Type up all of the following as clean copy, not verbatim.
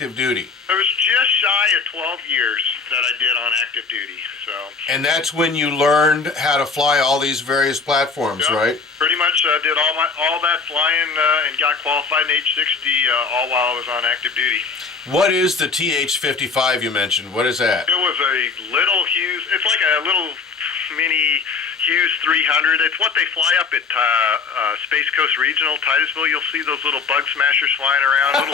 active duty? It was just shy of 12 years that I did on active duty. So. And that's when you learned how to fly all these various platforms, Yep. right? Pretty much did all that flying and got qualified in H-60 all while I was on active duty. What is the TH-55 you mentioned? What is that? It was a little Hughes. It's like a little mini Hughes 300. It's what they fly up at Space Coast Regional, Titusville. You'll see those little bug smashers flying around.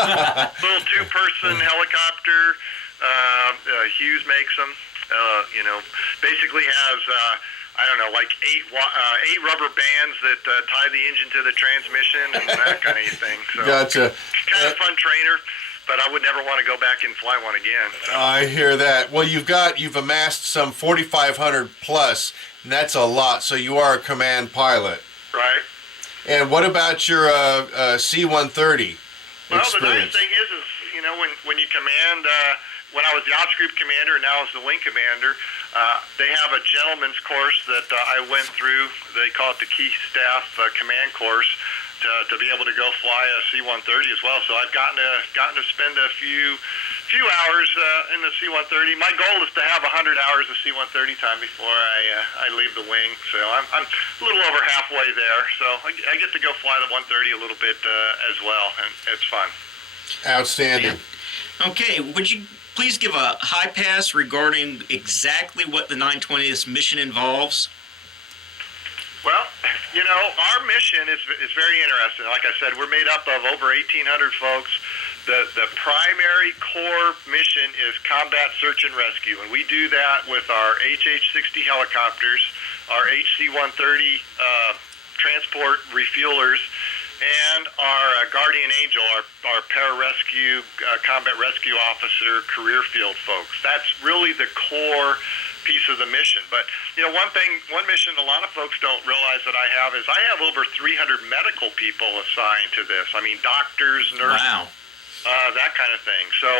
Little two-person helicopter. Hughes makes them. Basically has I don't know, like eight rubber bands that tie the engine to the transmission and that kind of thing. So Gotcha. Kind of fun trainer. But I would never want to go back and fly one again. So. I hear that. Well, you've amassed some 4,500 plus, and that's a lot. So you are a command pilot, right? And what about your C-130 well, experience? The nice thing is when you command. When I was the ops group commander, and now as the wing commander, they have a gentleman's course that I went through. They call it the Key Staff Command Course. To be able to go fly a C-130 as well, so I've gotten to spend a few hours in the C-130. My goal is to have 100 hours of C-130 time before I leave the wing. So I'm a little over halfway there. So I get to go fly the 130 a little bit as well, and it's fun. Outstanding. Yeah. Okay, would you please give a high pass regarding exactly what the 920th mission involves? Well, our mission is very interesting. Like I said, we're made up of over 1,800 folks. The primary core mission is combat search and rescue, and we do that with our HH-60 helicopters, our HC-130 transport refuelers, and our Guardian Angel, our pararescue, combat rescue officer, career field folks. That's really the core piece of the mission. But one mission a lot of folks don't realize that I have is I have over 300 medical people assigned to this. I mean, doctors, nurses, wow. That kind of thing. So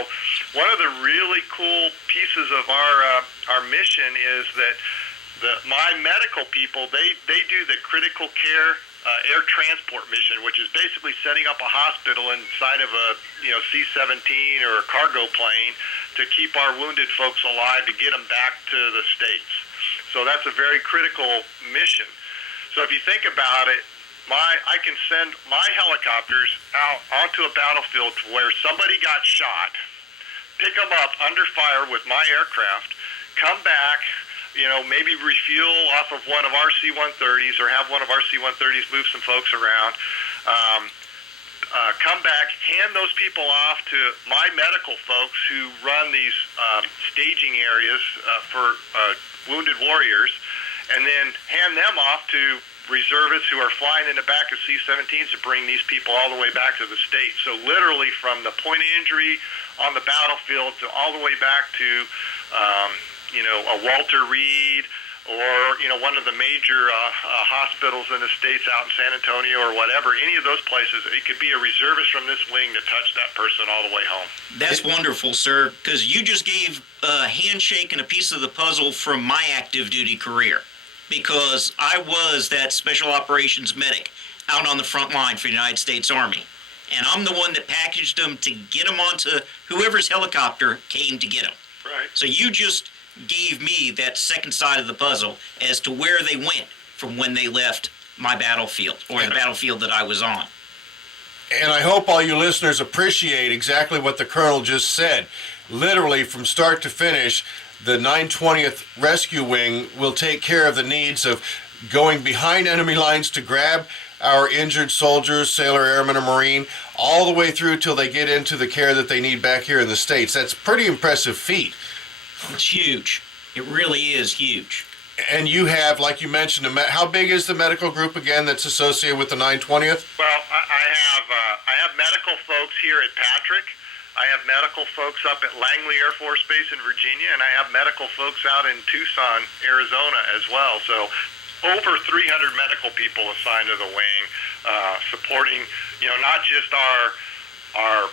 one of the really cool pieces of our mission is that my medical people, they do the critical care air transport mission, which is basically setting up a hospital inside of a C-17 or a cargo plane to keep our wounded folks alive to get them back to the States. So that's a very critical mission. So if you think about it, I can send my helicopters out onto a battlefield to where somebody got shot, pick them up under fire with my aircraft, come back, maybe refuel off of one of our C-130s or have one of our C-130s move some folks around, come back, hand those people off to my medical folks who run these staging areas for wounded warriors, and then hand them off to reservists who are flying in the back of C-17s to bring these people all the way back to the States. So literally from the point of injury on the battlefield to all the way back to a Walter Reed or one of the major hospitals in the States out in San Antonio or whatever, any of those places, it could be a reservist from this wing to touch that person all the way home. That's wonderful, sir, because you just gave a handshake and a piece of the puzzle from my active duty career, because I was that special operations medic out on the front line for the United States Army. And I'm the one that packaged them to get them onto whoever's helicopter came to get them. Right. So you just gave me that second side of the puzzle as to where they went from when they left my battlefield or the battlefield that I was on. And I hope all you listeners appreciate exactly what the Colonel just said. Literally, from start to finish, the 920th Rescue Wing will take care of the needs of going behind enemy lines to grab our injured soldiers, sailor, airman, or Marine, all the way through till they get into the care that they need back here in the States. That's a pretty impressive feat. It's huge. It really is huge. And you have, like you mentioned, how big is the medical group again that's associated with the 920th? Well, I have medical folks here at Patrick. I have medical folks up at Langley Air Force Base in Virginia, and I have medical folks out in Tucson, Arizona as well. So over 300 medical people assigned to the wing, supporting, not just our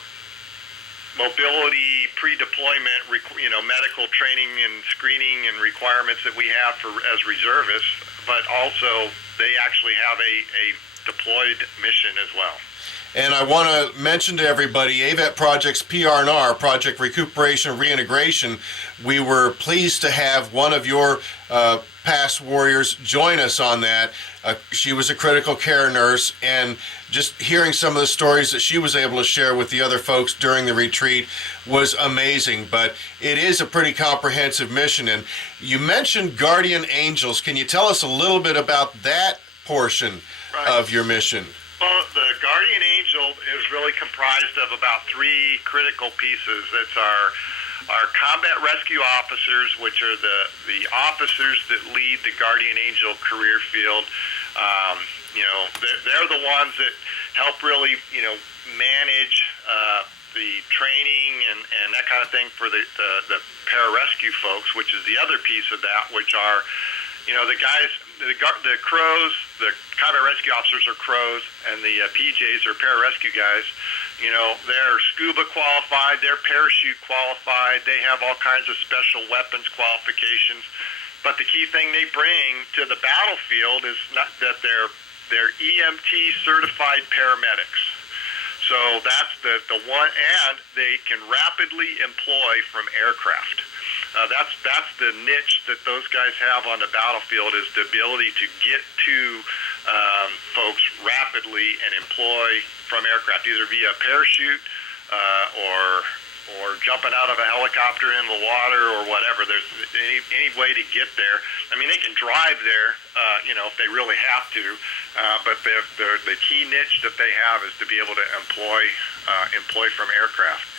mobility pre-deployment, medical training and screening and requirements that we have as reservists, but also they actually have a deployed mission as well. And I want to mention to everybody, AVET Project's PR&R, Project Recuperation and Reintegration, we were pleased to have one of your past warriors join us on that. She was a critical care nurse, and just hearing some of the stories that she was able to share with the other folks during the retreat was amazing. But it is a pretty comprehensive mission. And you mentioned guardian angels. Can you tell us a little bit about that portion of your mission? Well, the guardian angel is really comprised of about three critical pieces. That's our combat rescue officers, which are the officers that lead the guardian angel career field. They're the ones that help really, manage the training and that kind of thing for the pararescue folks, which is the other piece of that, which are, the guys, the crows, the combat rescue officers are crows, and the PJs are pararescue guys. They're scuba qualified, they're parachute qualified, they have all kinds of special weapons qualifications. But the key thing they bring to the battlefield is not that they're EMT certified paramedics. So that's the one, and they can rapidly employ from aircraft. That's the niche that those guys have on the battlefield, is the ability to get to folks rapidly and employ from aircraft, either via parachute or jumping out of a helicopter in the water or whatever. There's any way to get there. I mean, they can drive there, if they really have to. But the key niche that they have is to be able to employ from aircraft.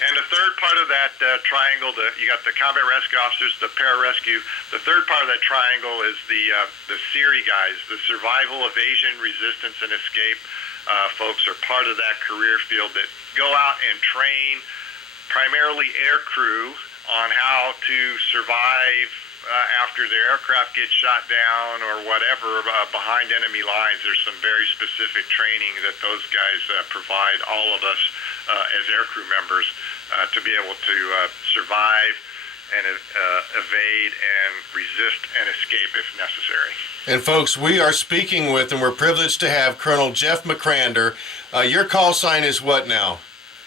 And the third part of that triangle, you got the combat rescue officers, the pararescue. The third part of that triangle is the SERE guys, the survival, evasion, resistance, and escape folks are part of that career field that go out and train primarily air crew on how to survive after their aircraft gets shot down or whatever behind enemy lines. There's some very specific training that those guys provide all of us as aircrew members to be able to survive and evade and resist and escape if necessary. And folks, we are speaking with, and we're privileged to have, Colonel Jeff Macrander. Your call sign is what now?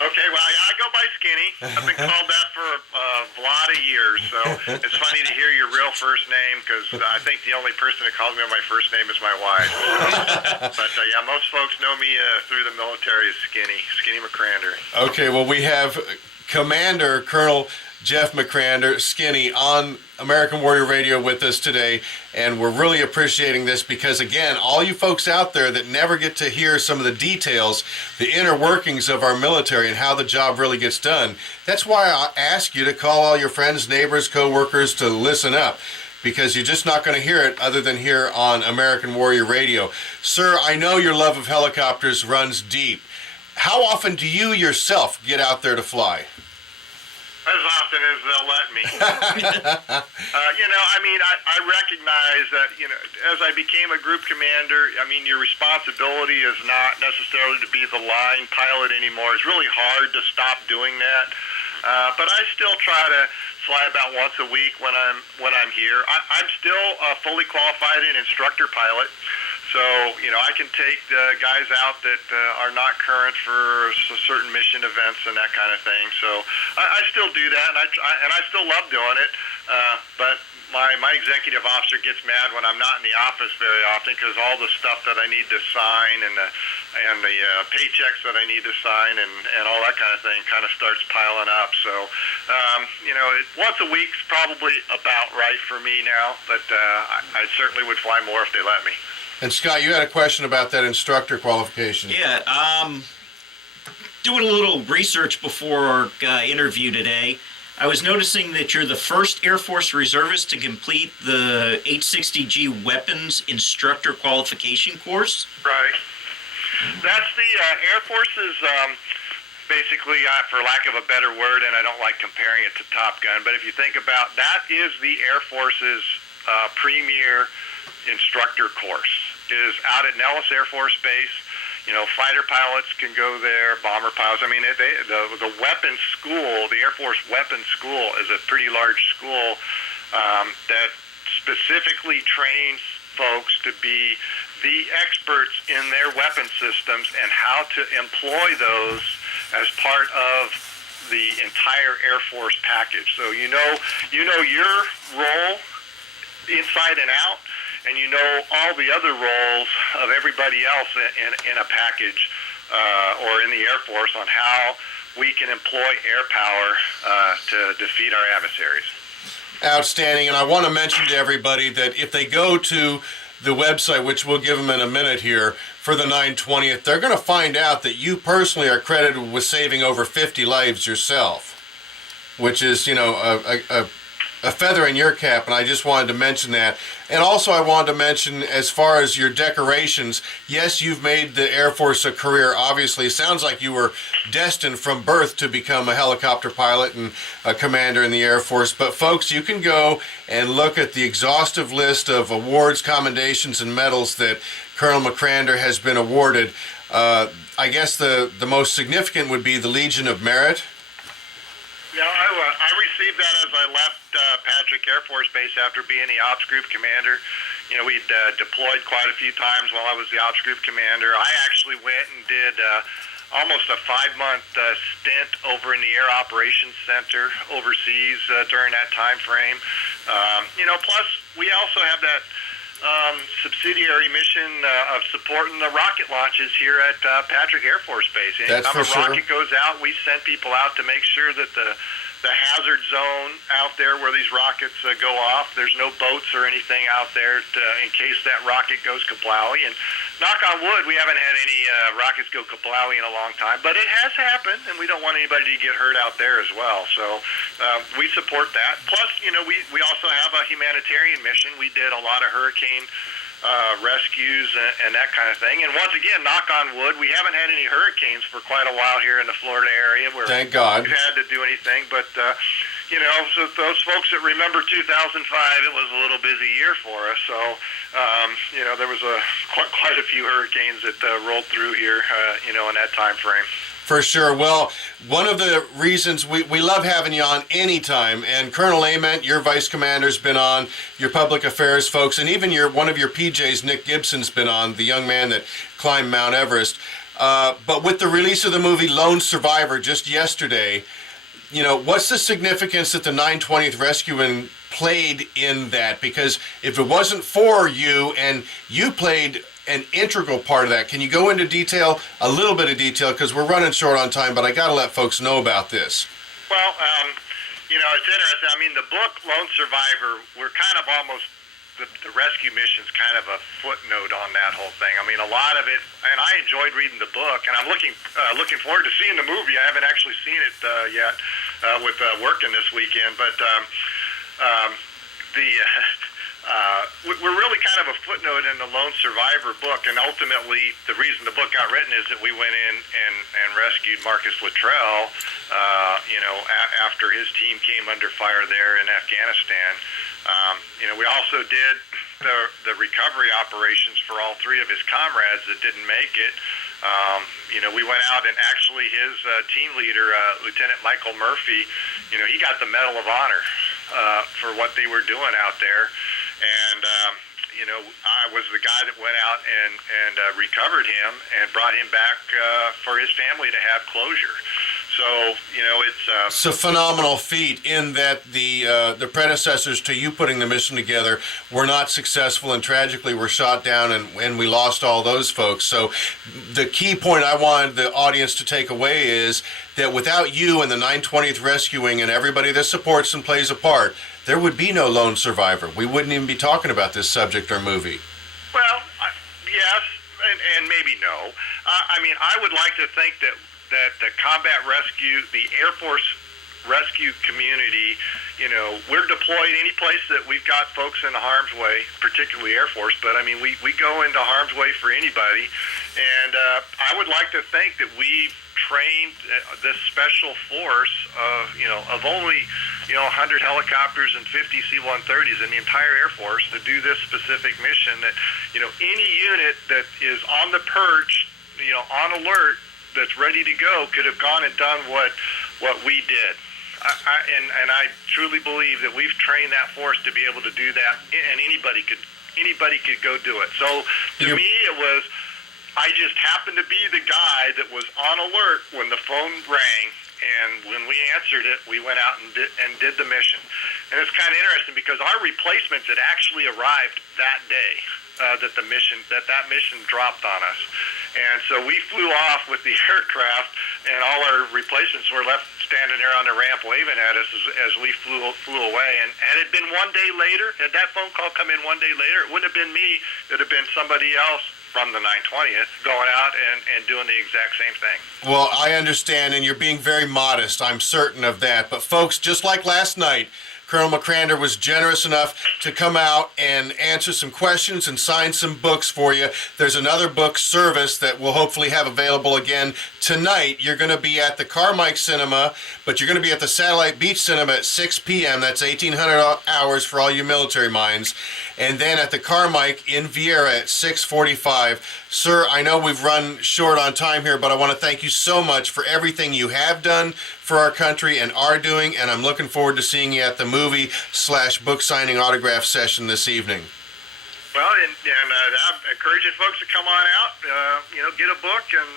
Okay, well, I go by Skinny. I've been called that for a lot of years, so it's funny to hear your real first name, because I think the only person that calls me by my first name is my wife. But, most folks know me through the military as Skinny Macrander. Okay, well, we have Commander Colonel Jeff Macrander, Skinny, on American Warrior Radio with us today, and we're really appreciating this because, again, all you folks out there that never get to hear some of the details, the inner workings of our military and how the job really gets done, that's why I ask you to call all your friends, neighbors, co-workers to listen up, because you're just not going to hear it other than here on American Warrior Radio. Sir, I know your love of helicopters runs deep. How often do you yourself get out there to fly? As often as they'll let me. I recognize that, as I became a group commander, your responsibility is not necessarily to be the line pilot anymore. It's really hard to stop doing that. But I still try to fly about once a week when I'm here. I'm still fully qualified an instructor pilot. So, I can take the guys out that are not current for certain mission events and that kind of thing. So I still do that, and I still love doing it. But my executive officer gets mad when I'm not in the office very often, because all the stuff that I need to sign and the paychecks that I need to sign and all that kind of thing kind of starts piling up. So, once a week's probably about right for me now, but I certainly would fly more if they let me. And Scott, you had a question about that instructor qualification. Yeah, doing a little research before our interview today, I was noticing that you're the first Air Force reservist to complete the 860G weapons instructor qualification course. Right. That's the Air Force's, basically, for lack of a better word, and I don't like comparing it to Top Gun, but if you think about that, is the Air Force's premier instructor course. It is out at Nellis Air Force Base. Fighter pilots can go there, bomber pilots. The weapons school, the Air Force Weapons School, is a pretty large school that specifically trains folks to be the experts in their weapon systems and how to employ those as part of the entire Air Force package. So you know your role inside and out, and you know all the other roles of everybody else in a package or in the Air Force on how we can employ air power to defeat our adversaries. Outstanding. And I want to mention to everybody that if they go to the website, which we'll give them in a minute here, for the 920th, they're going to find out that you personally are credited with saving over 50 lives yourself, which is, a feather in your cap, and I just wanted to mention that. And also I wanted to mention, as far as your decorations, yes, you've made the Air Force a career, obviously. It sounds like you were destined from birth to become a helicopter pilot and a commander in the Air Force. But folks, you can go and look at the exhaustive list of awards, commendations, and medals that Colonel Macrander has been awarded. I guess the most significant would be the Legion of Merit. Yeah, I received that as I left Patrick Air Force Base after being the Ops Group Commander. We'd deployed quite a few times while I was the Ops Group Commander. I actually went and did almost a 5-month stint over in the Air Operations Center overseas during that time frame. Plus we also have that subsidiary mission of supporting the rocket launches here at Patrick Air Force Base. Anytime a rocket goes out, we send people out to make sure that the hazard zone out there where these rockets go off, there's no boats or anything out there in case that rocket goes kaplawi. And knock on wood, we haven't had any rockets go kaplawi in a long time, but it has happened, and we don't want anybody to get hurt out there as well. So we support that. Plus, we also have a humanitarian mission. We did a lot of hurricane rescues and that kind of thing. And once again, knock on wood, we haven't had any hurricanes for quite a while here in the Florida area where thank God we've had to do anything. But, so those folks that remember 2005, it was a little busy year for us. So, there was quite a few hurricanes that rolled through here, in that time frame. For sure. Well, one of the reasons we love having you on anytime, and Colonel Ament, your vice commander's been on, your public affairs folks, and even one of your PJs, Nick Gibson's been on, the young man that climbed Mount Everest. But with the release of the movie Lone Survivor just yesterday, what's the significance that the 920th Rescuing played in that? Because if it wasn't for you, and you played an integral part of that. Can you go into detail, a little bit of detail, because we're running short on time, but I got to let folks know about this. Well, it's interesting. I mean, the book Lone Survivor, we're kind of almost, the rescue mission's kind of a footnote on that whole thing. I mean, a lot of it, and I enjoyed reading the book, and I'm looking forward to seeing the movie. I haven't actually seen it yet with working this weekend, but we're really kind of a footnote in the Lone Survivor book, and ultimately the reason the book got written is that we went in and rescued Marcus Luttrell, after his team came under fire there in Afghanistan. We also did the recovery operations for all 3 of his comrades that didn't make it. We went out, and actually his team leader, Lieutenant Michael Murphy, he got the Medal of Honor for what they were doing out there. And, I was the guy that went out and recovered him and brought him back for his family to have closure. So, it's a phenomenal feat in that the predecessors to you putting the mission together were not successful and tragically were shot down, and we lost all those folks. So the key point I wanted the audience to take away is that without you and the 920th Rescuing and everybody that supports and plays a part, there would be no Lone Survivor. We wouldn't even be talking about this subject or movie. Well, yes, and maybe no. I would like to think that the combat rescue, the Air Force rescue community, we're deployed any place that we've got folks in harm's way, particularly Air Force, but we go into harm's way for anybody. And I would like to think that we've trained this special force of only 100 helicopters and 50 C-130s in the entire Air Force to do this specific mission. That any unit that is on the perch, on alert, that's ready to go, could have gone and done what we did. And I truly believe that we've trained that force to be able to do that, and anybody could anybody could go do it. So to me, it was, I just happened to be the guy that was on alert when the phone rang, and when we answered it, we went out and did the mission. And it's kind of interesting because our replacements had actually arrived that day that mission dropped on us. And so we flew off with the aircraft, and all our replacements were left standing there on the ramp waving at us as we flew away. And had it been one day later, had that phone call come in one day later, it wouldn't have been me. It would have been somebody else from the 920th going out and doing the exact same thing. Well, I understand, and you're being very modest. I'm certain of that. But folks, just like last night, Colonel Macrander was generous enough to come out and answer some questions and sign some books for you. There's another book service that we'll hopefully have available again tonight. You're going to be at the Carmike Cinema, but you're going to be at the Satellite Beach Cinema at 6 p.m. That's 1,800 hours for all you military minds. And then at the Carmike in Vieira at 6:45. Sir, I know we've run short on time here, but I want to thank you so much for everything you have done for our country and are doing, and I'm looking forward to seeing you at the movie/book signing autograph session this evening. Well, and I'm encouraging folks to come on out, get a book and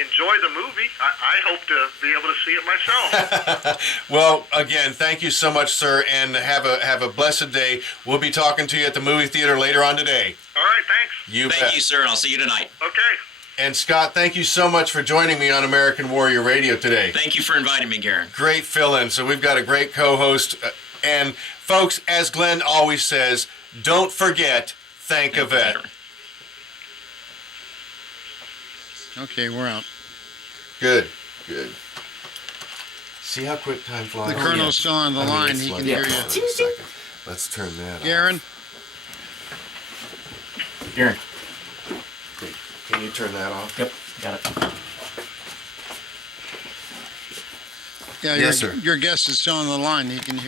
enjoy the movie. I hope to be able to see it myself. Well, again, thank you so much, sir, and have a blessed day. We'll be talking to you at the movie theater later on today. All right, thanks. Thank you, sir, and I'll see you tonight. Okay. And Scott, thank you so much for joining me on American Warrior Radio today. Thank you for inviting me, Garen. Great fill-in. So we've got a great co-host. And folks, as Glenn always says, don't forget, thank a vet. Okay, we're out. Good. See how quick time flies? The colonel's still on the line. He can hear you. Let's turn that Garen? off. Garen. Can you turn that off? Yep, got it. Yeah, Yes, sir. Your guest is still on the line. He can hear